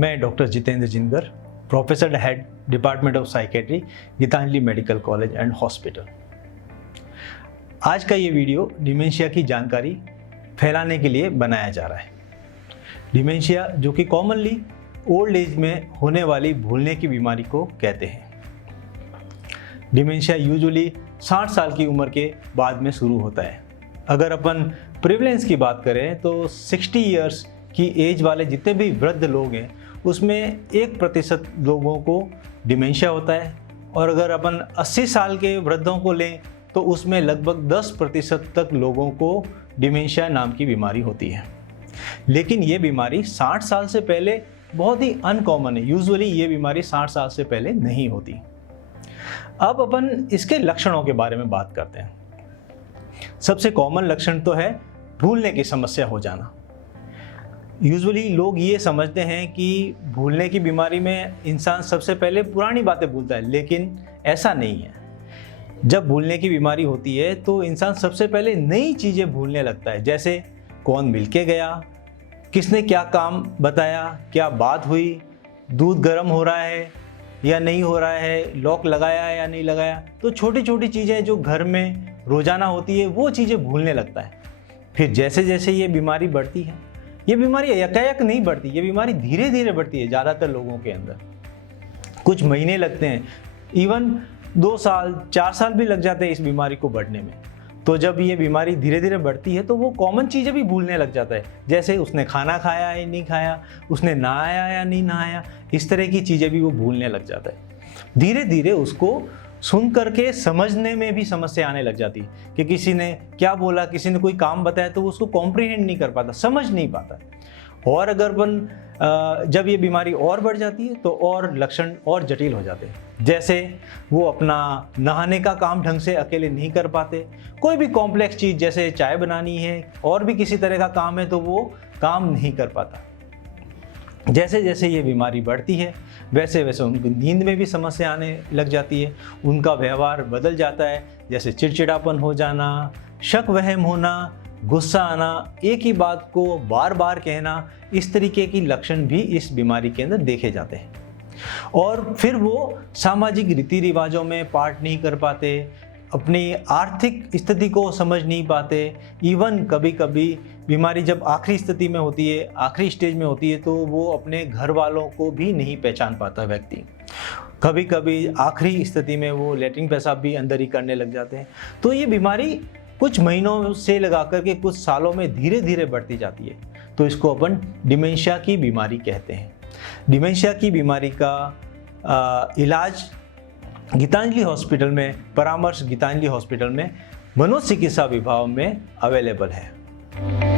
मैं doctor Jitendra Jingar, professor head department of psychiatry, Gitanjali medical college and hospital. आज का ये वीडियो डिमेंशिया की जानकारी फैलाने के लिए बनाया जा रहा है। डिमेंशिया जो कि कॉमनली ओल्ड एज में होने वाली भूलने की बीमारी को कहते हैं। डिमेंशिया यूजुअली 60 साल की उम्र के बाद में शुरू होता है। अगर अपन प्रिवलेंस की बात करें तो 60 ईयर्स की एज वाले जितने भी वृद्ध लोग हैं उसमें 1% लोगों को डिमेंशिया होता है, और अगर अपन 80 साल के वृद्धों को लें तो उसमें लगभग 10% तक लोगों को डिमेंशिया नाम की बीमारी होती है। लेकिन ये बीमारी 60 साल से पहले बहुत ही अनकॉमन है। यूजुअली ये बीमारी 60 साल से पहले नहीं होती। अब अपन इसके लक्षणों के बारे में बात करते हैं। सबसे कॉमन लक्षण तो है भूलने की समस्या हो जाना। यूजुअली लोग ये समझते हैं कि भूलने की बीमारी में इंसान सबसे पहले पुरानी बातें भूलता है, लेकिन ऐसा नहीं है। जब भूलने की बीमारी होती है तो इंसान सबसे पहले नई चीज़ें भूलने लगता है, जैसे कौन मिलके गया, किसने क्या काम बताया, क्या बात हुई, दूध गर्म हो रहा है या नहीं हो रहा है, लॉक लगाया है या नहीं लगाया। तो छोटी छोटी चीज़ें जो घर में रोज़ाना होती है वो चीज़ें भूलने लगता है। फिर जैसे जैसे ये बीमारी बढ़ती है, ये बीमारी एकाएक नहीं बढ़ती, ये बीमारी धीरे धीरे बढ़ती है। ज़्यादातर लोगों के अंदर कुछ महीने लगते हैं, इवन 2 साल 4 साल भी लग जाते हैं इस बीमारी को बढ़ने में। तो जब ये बीमारी धीरे धीरे बढ़ती है तो वो कॉमन चीज़ें भी भूलने लग जाता है, जैसे उसने खाना खाया या नहीं खाया, उसने नहाया या नहीं नहाया, इस तरह की चीज़ें भी वो भूलने लग जाता है। धीरे धीरे उसको सुन करके समझने में भी समस्या आने लग जाती है कि किसी ने क्या बोला, किसी ने कोई काम बताया तो उसको कॉम्प्रीहेंड नहीं कर पाता, समझ नहीं पाता। और अगर जब ये बीमारी और बढ़ जाती है तो और लक्षण और जटिल हो जाते हैं, जैसे वो अपना नहाने का काम ढंग से अकेले नहीं कर पाते। कोई भी कॉम्प्लेक्स चीज़ जैसे चाय बनानी है और भी किसी तरह का काम है तो वो काम नहीं कर पाता। जैसे जैसे ये बीमारी बढ़ती है वैसे वैसे उनकी नींद में भी समस्या आने लग जाती है, उनका व्यवहार बदल जाता है, जैसे चिड़चिड़ापन हो जाना, शक वहम होना, गुस्सा आना, एक ही बात को बार बार कहना, इस तरीके की लक्षण भी इस बीमारी के अंदर देखे जाते हैं। और फिर वो सामाजिक रीति रिवाजों में पार्ट नहीं कर पाते, अपनी आर्थिक स्थिति को समझ नहीं पाते। इवन कभी कभी बीमारी जब आखिरी स्थिति में होती है, आखिरी स्टेज में होती है, तो वो अपने घर वालों को भी नहीं पहचान पाता व्यक्ति। कभी कभी आखिरी स्थिति में वो लैट्रिन पेशाब भी अंदर ही करने लग जाते हैं। तो ये बीमारी कुछ महीनों से लगा करके कुछ सालों में धीरे धीरे बढ़ती जाती है, तो इसको अपन डिमेंशिया की बीमारी कहते हैं। डिमेंशिया की बीमारी का इलाज गीतांजलि हॉस्पिटल में, परामर्श गीतांजलि हॉस्पिटल में मनोचिकित्सा विभाग में अवेलेबल है।